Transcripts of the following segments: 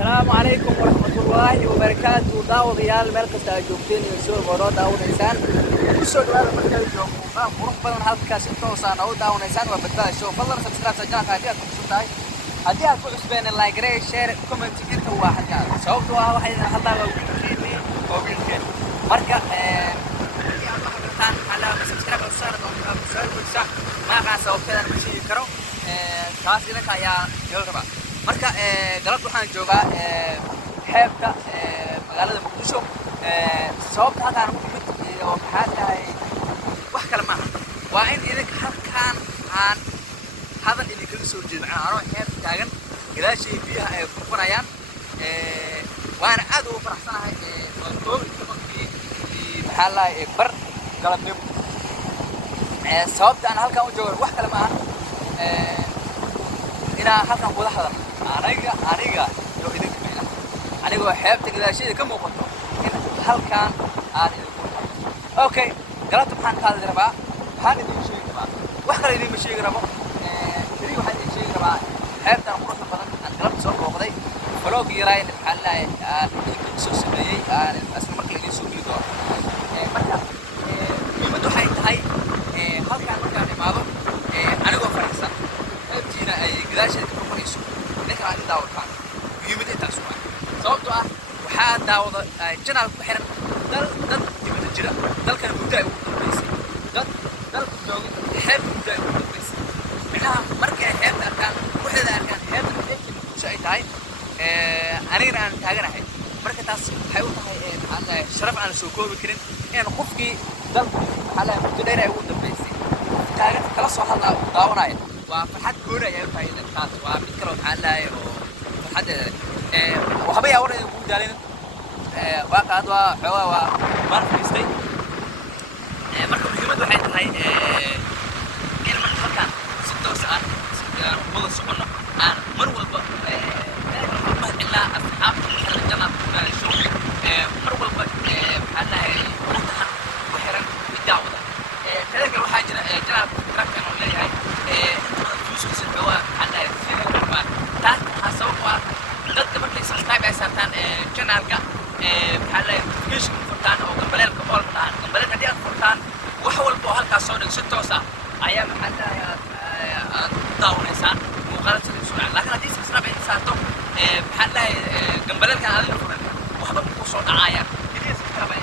السلام عليكم ورحمة الله وبركاته. داوديال meel kasta aad joogteen iyo soo wado daawadeysaan kusoo dhawaada markaa joogno qurux badan halkaas intoosaan oo daawadeysaan waa badbaado show fadlan subscribe sajaan haddii aad ku cusub tahay haddii aad ku cusbeen like rate share comment inta waa xagaa sababtoo ah waxay hadda waa wiilkeen marka aad wax bartaan hala subscribe oo saar oo ma qaas sababteeda ma sheegi karo taas idinka ayaa yeel rabaa marka galad waxaan joogaa xeebta magaalada Muqdisho sababta halkaan u timid oo maxaa tahay wax kale ma waa in idinka halkaan aan hadal idinka soo jeedin anoo xeeb taagan gadaashii biyaha ay furfanayaan waana aad ugu faraxsanahay oo maxaa la bar galabnimo sababta aan halkaan u joogo wax kale ma ina halkaan wada hadal aniga iyo idinka meena anigoo xeebta gadaasheeda ka muuqato in halkaan aan idinku okay galabta maxaan ka hadli rabaa waxaan idin sheegi rabaa wax kale idin ma sheegi rabo waxaan idin sheegi rabaa xeebtan quruxda badan aan galabta soo booqday vlog yaraayn maxaa la idin soo sameeyay aan asla markii idin soo geli doono marka muhiimadu waxay tahay halkaan markaan imaado anigoo faraxsan xeebtiina ay gadaasheeda ka muuqanayso ninka aan daawataan muhiimada intaas waa sababtoo ah waxaa daawada channel ku xiran dad dibadda jira dalkana muddo ay ugu dambeysay dalka jooga xeeb muddo ay ugu dambeysay minaha markii ay xeebta arkaan waxeeda arkaan xeebta meeshii Muqdisho ay tahay anigana aan taaganahay marka taas waxay u tahay maxaa sharaf aan soo koobi karin in qofkii dalka maxaa muddo dheer ay ugu dambeysay taagan kala soo hadlaa daawanayo waa farxad gooni ay u tahay taas waa mid kale maxaa lahaye oo farxad waxba yaa war ugu daalin waa qaad waa xoogaa waa marfistay marka muhiimadu waxay tahay in marka halkaan si toos ah wada socono aan mar walba ilaa asxaabta xilli jannada ku gaarayso mar walba maxaa lahaye waqtahan ku xiran daawada talaga waxaa jira jannada ku rakan oo leeyahay channelka maxaa la notification furtaan oo gambaleelka oo furtaan gambaleelka hadii aad furtaan wax walba oo halkaas soo dhigso toos ah ayaa maxaa la aad daawaneysaan muuqaalada sida soo dhacay laakiin hadii subscribe ay saarto maxaa la gambaleelka aad furan waxba ku soo dhacaya hadii subscribe ay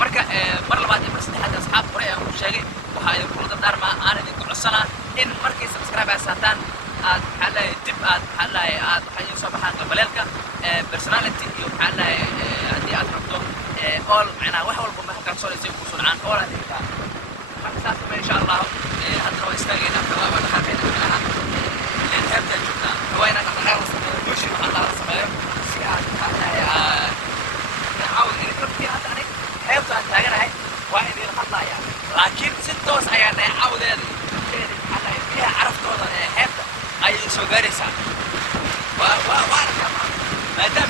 marka mar labaad iyo mar saddexaad asxaab hore aan u sheegay waxa ay ku dadar ma aan idin ku codsanaa in markay subscribe ay saartaan aad maxaa la dib aad maxaa la aad waxay soo baxaan gambaleelka personality iyo maxaa la hadii aad rabto all macna wax walba ma halkaan soo leeyahay ku soo dhacaan all adinka marka saas ma insha Allah hadda waa istaagayna talaaba dhaxayna macnaha in habda joogta wayna dhaqaaqo sameeyo mushi Allah sameeyo si aad maxaa aawad in rabti hadda aniga heebta taaganahay waa in la hadlaya laakiin si toos ayaa aawdeeda maxaa biya caraftooda heebta ay soo gaaraysaa waa maadaama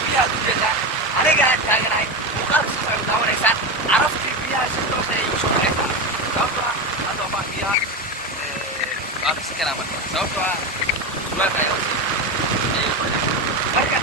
biyaha ku jirtaan aniga aan taaganahay muuqaalka si fiican u daawanaysaan caraftii biyaha si toos ay u soo baxaysaa sababtoo ah hadda waa biyaha waa kasi karaa marka sababtoo ah suwaaka ayaa marka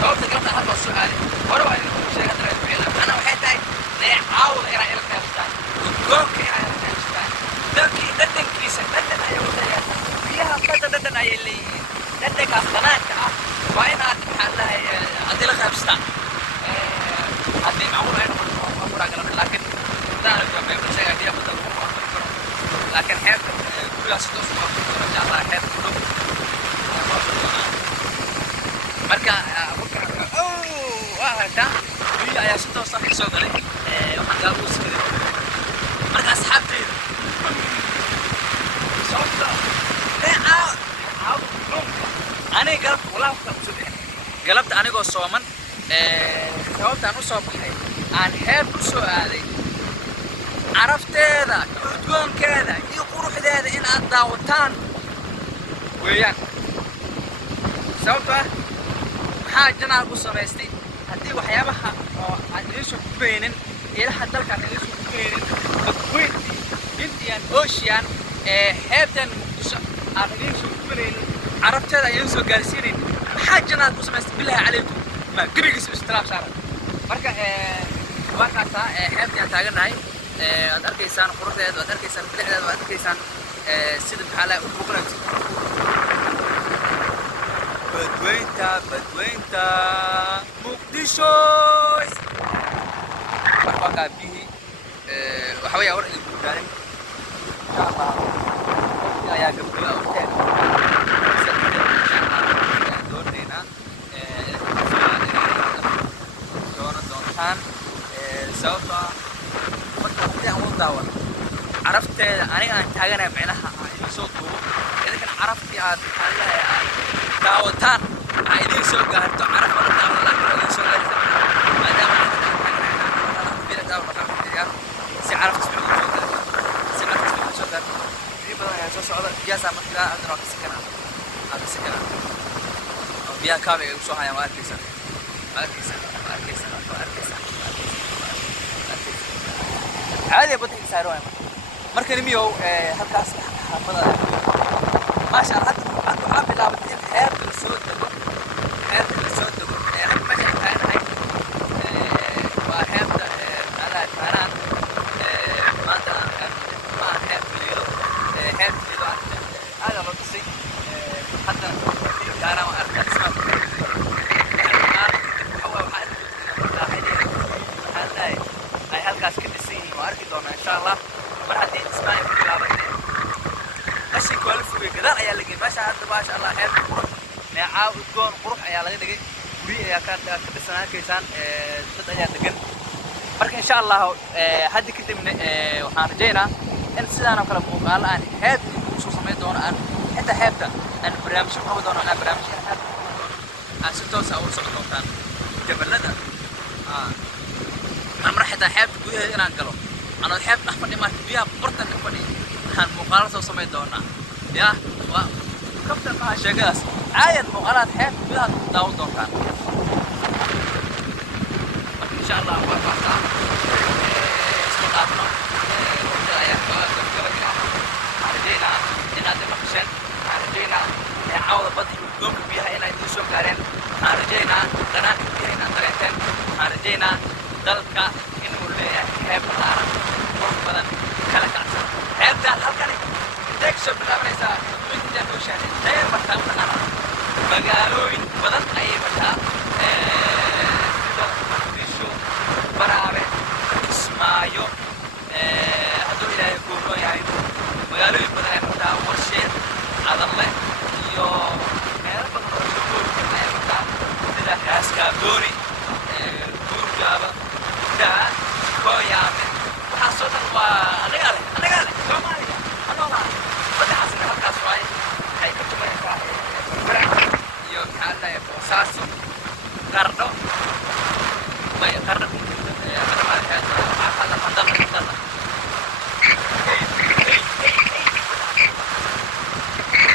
sababta galabta hadda waa su-aale hore waa idinku sheegay hadda waa idinku ana waxay tahay neecaawda inaa ila qaybsataan udgoonka inaa ila qaybsataan dadkii dhadhankiisa dhadhan ayay u leeyahay biyaha dhadhan ayay leeyihiin dhadhankaas danaanka ah waa in aad maxaa lahay haddii la qaybsataan haddii macquul ay noqoto waa furaagalan laakiin hadaan meebla sheegay haddii abada lagu maamuli karo laakiin xeebta gurigaas si toos waa furi karo jaalaa xeebta ku dhow marka waa hartaa biyo ayaa si toos ah soo galay waxaan gaal ugu siday marka asxaabteyda sababta aniga galabta anigoo sooman sababtaan u soo baxay aan xeeb u soo aaday carafteeda udgoonkeeda iyo quruxdeeda in aad daawataan weeyaan sababtoo ah maxaa janaal ku samaystay haddii waxyaabaha oo aan idinsoo gudbaynin ilaha dalkaan idinsoo gudbaynin badweyntii Indian Ocean xeebtan Muqdisho aan idinsoo gudbaynin carabteeda ayaan soo gaarsiinin حاجة بس بالله عليكم ما قبل قسم استلام صار مركا واقعتا حياتي aan taaganahay aad arkaysaan quruxdeeda aad arkaysaan bilicdeeda aad arkaysaan sida maxaa u muuqanayso badweynta muqdisho waxa bihi waxa weeye war idin ku gaaray ayaa gabdhaha u taagan sababta marka aan u daawan carafteeda aniga aan taaganahay macnaha ay soo duubo idan caraftii aad daawataan ay idin soo gaarto caraf wala daawan la idin soo gaarto maadaama bila daawan dhaqaaqaya si carafta soo gaarto si carafta soo gaarto badan ayaa soo socda biyaha marka aad raac sikana biyaha kaabe u soo hayaan arkaysan عادي بدي يساروها مركز ميو هالكاس حافظة ما شاء الله عنده حافظة بدي الحياة بالسود يعني ما شاء الله هاي وحياة على كاران ما حياة مليو هذا لو تصير حتى كاران وأركان اسمه إن شاء الله ما حد يسمعني في كلامي أشي كوالف وكذا يا لقي ما شاء الله حيل نعاو تكون قروح يا لقي وي يا كان كبسنا كيسان ضد يا لقي مرك إن شاء الله هدي كنت من وحنا رجينا إن سيدنا كلا موقع الآن هاد شو سميت دون أن حتى هبدا أن برنامج قوي دون أنا برنامج أنا ستوس أول صعود كان جبلنا أنا راح حتى هبدا ويا أنا قالوا أنا أحب نحفظ ما تبيها برتا نحفظي هن مقالة سميت دونا يا وكفت مع شجاس عايد مقالة حب بها داود دوكان إن شاء الله وقفنا استقامنا رجينا إن هذا مكشن رجينا نعاود بدي يوم بيها إلى يدوسوا كارين رجينا قناة بيها إن تريتن رجينا دلك إنه اللي حب العرب بدن kala kacsan heerta halkan deegsho bilaabaysa midda oo shaadin heer markaa taqana magaalooyin badan ay markaa bisho baraabe ismaayo haduu ilaahay ku mooyahay magaalooyin badan ay markaa warsheed adalle iyo heer badan oo soo ay markaa sida haaska dooni turkaaba daa kooyaame صوتك وأنا قال سوماليا أنا ما بدي أحسن هالكاس شوي هاي كنت ما ينفع يوم حالنا يبوساسو قرنو ما يقرن أنا ما أعرف هذا فضل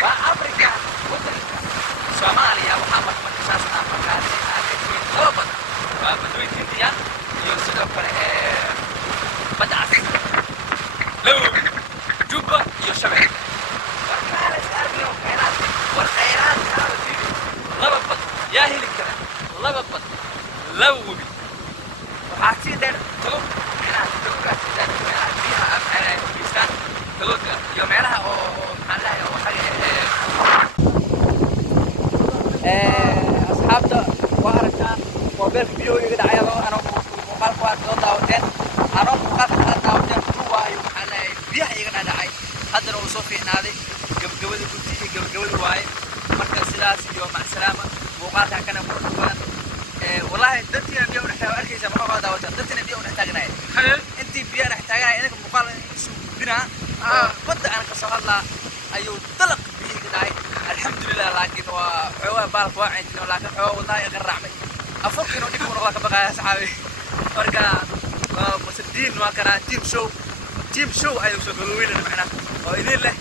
وأفريقيا سوماليا وحمد من أساس أفريقيا هذا بدوي تنديان يوصلوا بدأت لو جوبا يشبه والخيرات لببط يا هي الكلام لببط لوبي وحاسين ده تلوك أنا تلوك أنا فيها أنا بيستان تلوك يوم أنا أو حلا أو حاجة أصحاب ده واركان وبير بيو يقدر عيالو أنا وقال قوات ضد أوتين أنا مقاطع أوتين هو أنا بيها يقدر داعي هذا لو صوفي نادي قبل قبل واي مركز سلاسي يوم مع السلامة مقاطع كان مرتبان والله دتنا اليوم نحتاج أركيز ما بعد أوتين دتنا اليوم نحتاجنا أنت بيها نحتاجنا إنك مقالة شو بنا بدأ أنا كسر الله أيو طلق بيه داعي الحمد لله لكن هو بالك واعد لكن هو والله يغرع مني أفكر إنه يكون الله كبقى يا صحابي مركا مسدين وكنا تيم شو أيوة شو قلوين معنا وإذن له